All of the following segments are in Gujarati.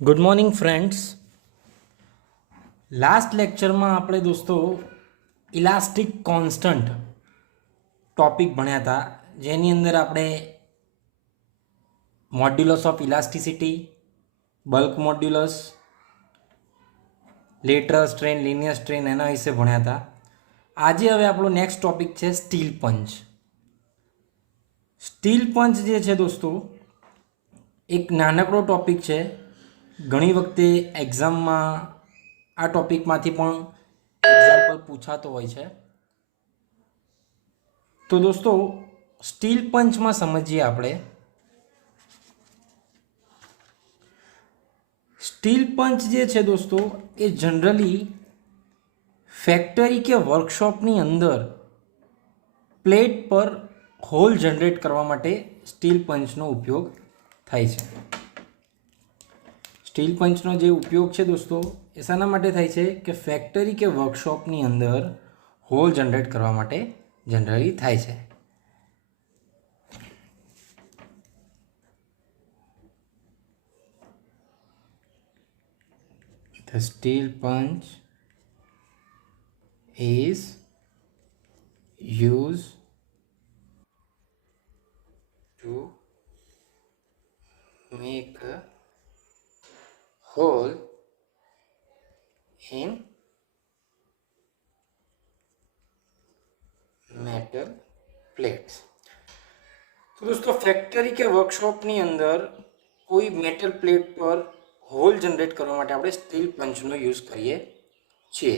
Good morning friends. લાસ્ટ લેક્ચરમાં આપણે દોસ્તો ઇલાસ્ટિક કોન્સ્ટન્ટ ટોપિક ભણ્યા હતા, જેની અંદર આપણે modulus of elasticity, bulk modulus, lateral strain, linear strain એના વિશે ભણ્યા હતા. આજે હવે આપણો નેક્સ્ટ ટોપિક છે સ્ટીલ પંચ. સ્ટીલ પંચ જે છે દોસ્તો એક નાનકડો ટોપિક છે. ઘણી વખતે એક્ઝામમાં આ ટોપિકમાંથી પણ એક્ઝામ્પલ પૂછાતો હોય છે. તો દોસ્તો સ્ટીલ પંચમાં સમજીએ આપણે. સ્ટીલ પંચ જે છે દોસ્તો એ જનરલી ફેક્ટરી કે વર્કશોપની અંદર પ્લેટ પર હોલ જનરેટ કરવા માટે સ્ટીલ પંચનો ઉપયોગ થાય છે. સ્ટીલ પંચનો જે ઉપયોગ છે દોસ્તો એ શાના માટે થાય છે કે ફેક્ટરી કે વર્કશોપની અંદર હોલ જનરેટ કરવા માટે જનરલી થાય છે. The steel punch is used to make a hole in metal plates. તો દોસ્તો ફેક્ટરી કે વર્કશોપની અંદર કોઈ મેટલ પ્લેટ પર હોલ જનરેટ કરવા માટે આપણે સ્ટીલ પંચનો યુઝ કરીએ છીએ.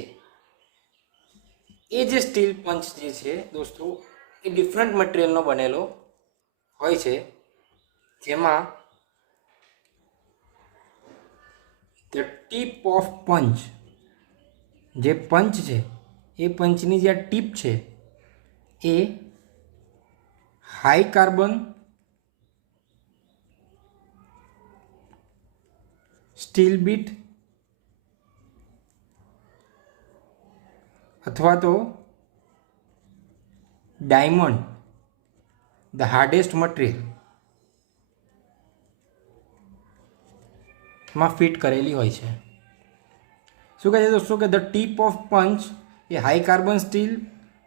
એ જે સ્ટીલ પંચ જે છે દોસ્તો એ ડિફરન્ટ મટીરિયલનો બનેલો હોય છે, જેમાં ધ ટીપ ઓફ પંચ, જે પંચ છે એ પંચની જે ટીપ છે એ હાઈ કાર્બન સ્ટીલ બીટ અથવા તો ડાયમંડ, ધ હાર્ડેસ્ટ મટીરિયલ માં ફિટ કરેલી હોય છે. શું કહે છે દોસ્તો કે ધ ટીપ ઓફ પંચ એ હાઈ કાર્બન સ્ટીલ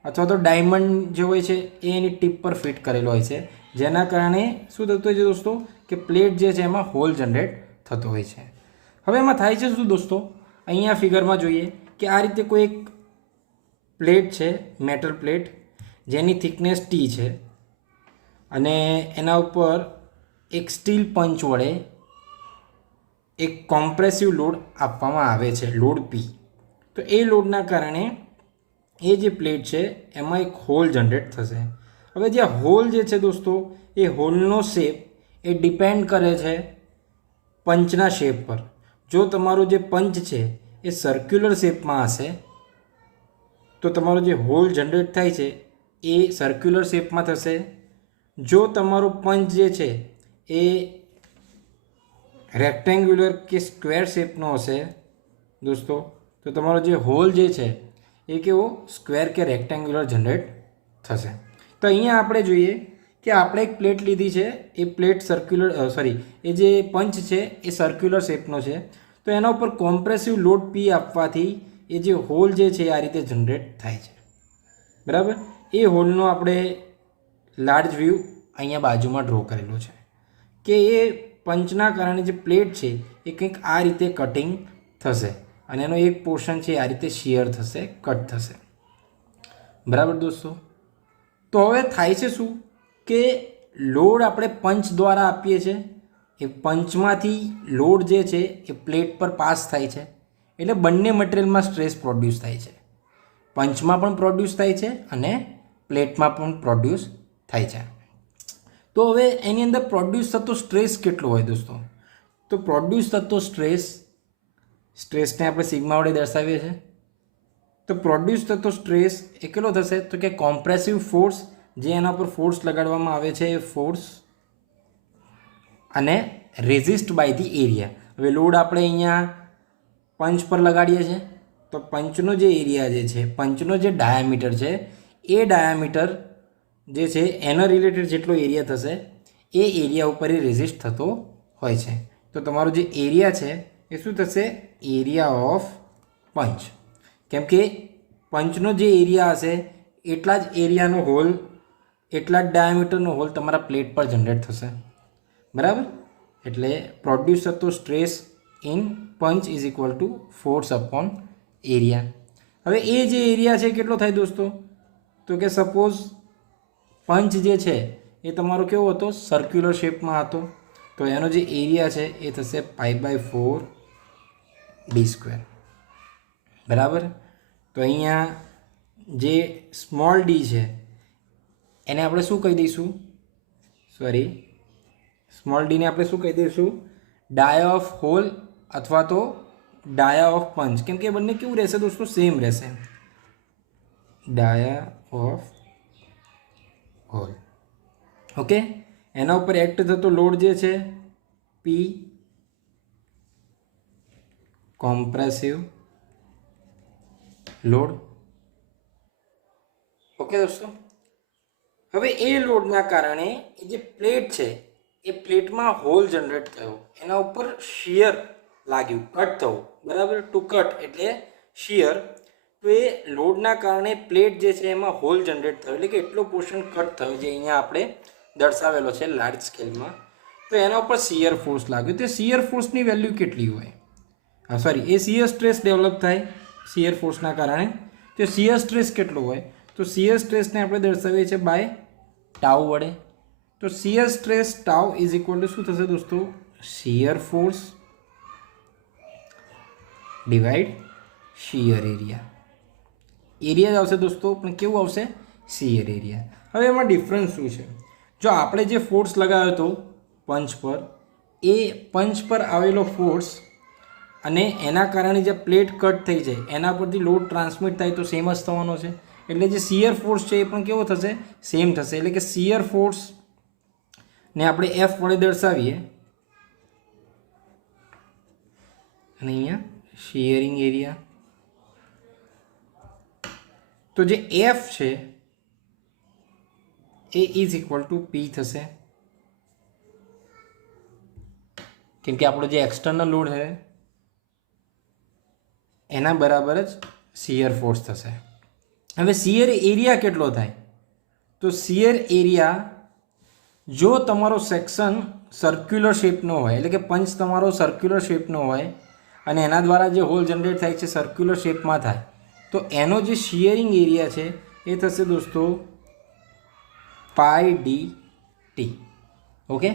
અથવા તો ડાયમંડ જે હોય છે એ એની ટીપ પર ફિટ કરેલો હોય છે, જેના કારણે શું થતું હોય છે દોસ્તો કે પ્લેટ જે છે એમાં હોલ જનરેટ થતો હોય છે. હવે એમાં થાય છે શું દોસ્તો, અહીંયા ફિગરમાં જોઈએ કે આ રીતે કોઈ એક પ્લેટ છે, મેટલ પ્લેટ, જેની થિકનેસ ટી છે અને એના ઉપર એક સ્ટીલ પંચ વડે એક કોમ્પ્રેસિવ લોડ આપવામાં આવે છે, લોડ પી. તો એ લોડના કારણે એ જે પ્લેટ છે એમાં એક હોલ જનરેટ થશે. હવે જે હોલ જે છે દોસ્તો એ હોલનો શેપ એ ડિપેન્ડ કરે છે પંચના શેપ પર. જો તમારો જે પંચ છે એ સર્ક્યુલર શેપમાં હશે તો તમારો જે હોલ જનરેટ થાય છે એ સર્ક્યુલર શેપમાં થશે. જો તમારો પંચ જે છે એ રેક્ટેન્ગ્યુલર કે સ્ક્વેર શેપનો હશે દોસ્તો તો તમારો જે હોલ જે છે એ કેવો સ્ક્વેર કે રેક્ટેન્ગ્યુલર જનરેટ થશે. તો અહીંયા આપણે જોઈએ કે આપણે એક પ્લેટ લીધી છે, એ પ્લેટ સર્ક્યુલર એ જે પંચ છે એ સર્ક્યુલર શેપનો છે. તો એના ઉપર કોમ્પ્રેસિવ લોડ પી આપવાથી એ જે હોલ જે છે આ રીતે જનરેટ થાય છે. બરાબર. એ હોલનો આપણે લાર્જ વ્યૂ અહીંયા બાજુમાં ડ્રો કરેલો છે કે એ પંચના કારણે જે પ્લેટ છે એ કંઈક આ રીતે કટિંગ થશે અને એનો એક પોર્શન છે આ રીતે શિયર થશે, કટ થશે. બરાબર દોસ્તો. તો હવે થાય છે શું કે લોડ આપણે પંચ દ્વારા આપીએ છીએ, એ પંચમાંથી લોડ જે છે એ પ્લેટ પર પાસ થાય છે, એટલે બંને મટીરિયલમાં સ્ટ્રેસ પ્રોડ્યુસ થાય છે. પંચમાં પણ પ્રોડ્યુસ થાય છે અને પ્લેટમાં પણ પ્રોડ્યુસ થાય છે. તો હવે એની અંદર પ્રોડ્યુસ થતો સ્ટ્રેસ કેટલો હોય દોસ્તો? તો પ્રોડ્યુસ થતો સ્ટ્રેસને આપણે સિગ્મા વડે દર્શાવીએ છીએ. તો પ્રોડ્યુસ થતો સ્ટ્રેસ એ કેટલો થશે તો કે કોમ્પ્રેસિવ ફોર્સ, જે એના પર ફોર્સ લગાડવામાં આવે છે એ ફોર્સ અને રેઝિસ્ટ બાય ધી એરિયા. હવે લોડ આપણે અહીંયા પંચ પર લગાડીએ છીએ તો પંચનો જે એરિયા જે છે, પંચનો જે ડાયામીટર છે એ ડાયામીટર જે છે એના રિલેટેડ જેટલો એરિયા થશે એ એરિયા ઉપર એ રેઝિસ્ટ થતો હોય છે. તો તમારો જે એરિયા છે એ શું થશે? એરિયા ઓફ પંચ. કેમ કે પંચનો જે એરિયા હશે એટલા જ એરિયાનો હોલ, એટલા જ ડાયામીટરનો હોલ તમારા પ્લેટ પર જનરેટ થશે. બરાબર? એટલે પ્રોડ્યુસ થતો stress in punch is equal to force upon area. હવે એ જે એરિયા છે કેટલો થાય દોસ્તો? તો કે સપોઝ પંચ જે છે એ તમારો કેવો હતો? સર્ક્યુલર શેપમાં હતો. તો એનો જે એરિયા છે એ થશે π/4 d². બરાબર? તો અહીંયા જે સ્મોલ ડી છે એને આપણે શું કહી દઈશું? સ્મોલ ડીને આપણે શું કહી દઈશું? ડાયા ઓફ હોલ અથવા તો ડાયા ઓફ પંચ. કેમ કે બંને કેવું રહેશે દોસ્તો? સેમ રહેશે. ડાયા ઓફ હોલ. ઓકે, એના ઉપર એક્ટ થતો લોડ જે છે P, કોમ્પ્રેસિવ લોડ. ઓકે દોસ્તો, હવે એ લોડના કારણે એ જે પ્લેટ છે એ પ્લેટમાં હોલ જનરેટ થયો, એના ઉપર શિયર લાગ્યું, કટ થવું. બરાબર? ટુ કટ એટલે શિયર. તો એ લોડના કારણે પ્લેટ જે છે એમાં હોલ જનરેટ થયો, એટલે કે એટલો પોર્શન કટ થયો જે અહીંયા આપણે દર્શાવેલો છે લાર્જ સ્કેલમાં. તો એના ઉપર શિયર ફોર્સ લાગ્યો. તો શિયર ફોર્સની વેલ્યુ કેટલી હોય? એ શિયર સ્ટ્રેસ ડેવલપ થાય શિયર ફોર્સના કારણે. તો શિયર સ્ટ્રેસ કેટલો હોય? તો શિયર સ્ટ્રેસને આપણે દર્શાવીએ છીએ બાય ટાઉ વડે. તો shear stress tau is equal two શું થશે દોસ્તો? Shear force divide shear area. Area જ આવશે દોસ્તો, પણ કેવું આવશે? Shear area. હવે એમાં ડિફરન્સ શું છે? જો આપણે જે ફોર્સ લગાવ્યો હતો પંચ પર, એ પંચ પર આવેલો ફોર્સ અને એના કારણે જે પ્લેટ કટ થઈ જાય એના પરથી લોડ ટ્રાન્સમિટ થાય તો સેમ જ થવાનો છે. એટલે જે શિયર ફોર્સ છે એ પણ કેવો થશે? સેમ થશે. એટલે કે શિયર ફોર્સને આપણે F વડે દર્શાવીએ અને અહીંયા શિયરિંગ એરિયા. તો જે F છે એ ઇઝ ઇક્વલ ટુ P થશે. કેમ કે આપણો જે એક્સટર્નલ લોડ છે એના બરાબર જ શિયર ફોર્સ થશે. હવે શિયર એરિયા કેટલો થાય? તો શિયર એરિયા, જો તમારો સેક્શન સર્ક્યુલર શેપનો હોય, એટલે કે પંચ તમારો સર્ક્યુલર શેપનો હોય અને એના દ્વારા જે હોલ જનરેટ થાય છે સર્ક્યુલર શેપમાં થાય, તો એનો જે શિયરિંગ એરિયા છે એ થશે દોસ્તો π/dt. ઓકે,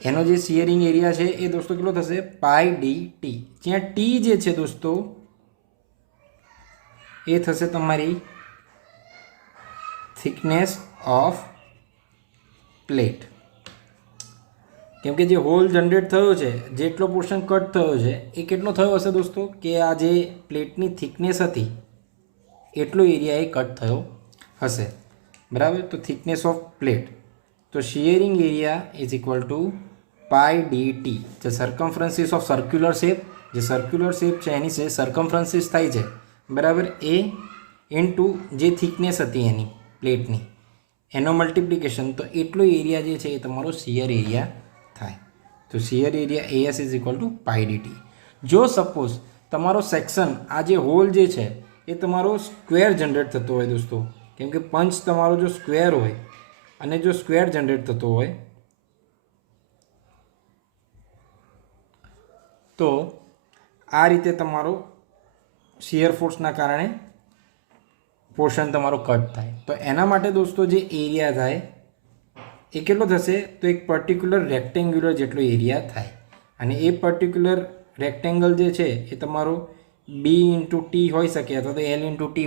એનો જે શિયરિંગ એરિયા છે એ દોસ્તો કેટલો થશે? π/dt. જ્યાં ટી જે છે દોસ્તો એ થશે તમારી થિકનેસ ઓફ પ્લેટ. કેમ કે જે હોલ જનરેટ થયો છે, જેટલો પોર્શન કટ થયો છે એ કેટલો થયો હશે દોસ્તો? કે આ જે પ્લેટની થિકનેસ હતી એટલો એરિયા એ કટ થયો હશે. બરાબર? તો થિકનેસ ઓફ પ્લેટ, તો shearing area is equal two π/dt. જે સર્કમફરન્સીસ ઓફ સર્ક્યુલર શેપ, જે સર્ક્યુલર શેપ છે એની છે સર્કમફરન્સીસ થાય છે. બરાબર? એ ઇન્ટુ જે થિકનેસ હતી એની પ્લેટની, એનો મલ્ટિપ્લિકેશન, તો એટલો એરિયા જે છે એ તમારો શિયર એરિયા થાય. તો shear area AS is equal two π/dt. જો સપોઝ તમારો સેક્શન, આ જે હોલ જે છે એ તમારો સ્ક્વેર જનરેટ થતો હોય દોસ્તો, કેમ કે પંચ તમારો જો સ્ક્વેર હોય અને જો સ્ક્વેર જનરેટ થતો હોય તો આ રીતે તમારો શિયર ફોર્સના કારણે પોર્શન તમારો કટ થાય. તો એના માટે દોસ્તો જે એરિયા થાય એ કેટલો થશે? તો એક પર્ટિક્યુલર રેક્ટેન્ગ્યુલર જેટલો એરિયા થાય. અને એ પર્ટિક્યુલર રેક્ટેંગલ જે છે એ તમારો B × T હોઈ શકે અથવા તો L × T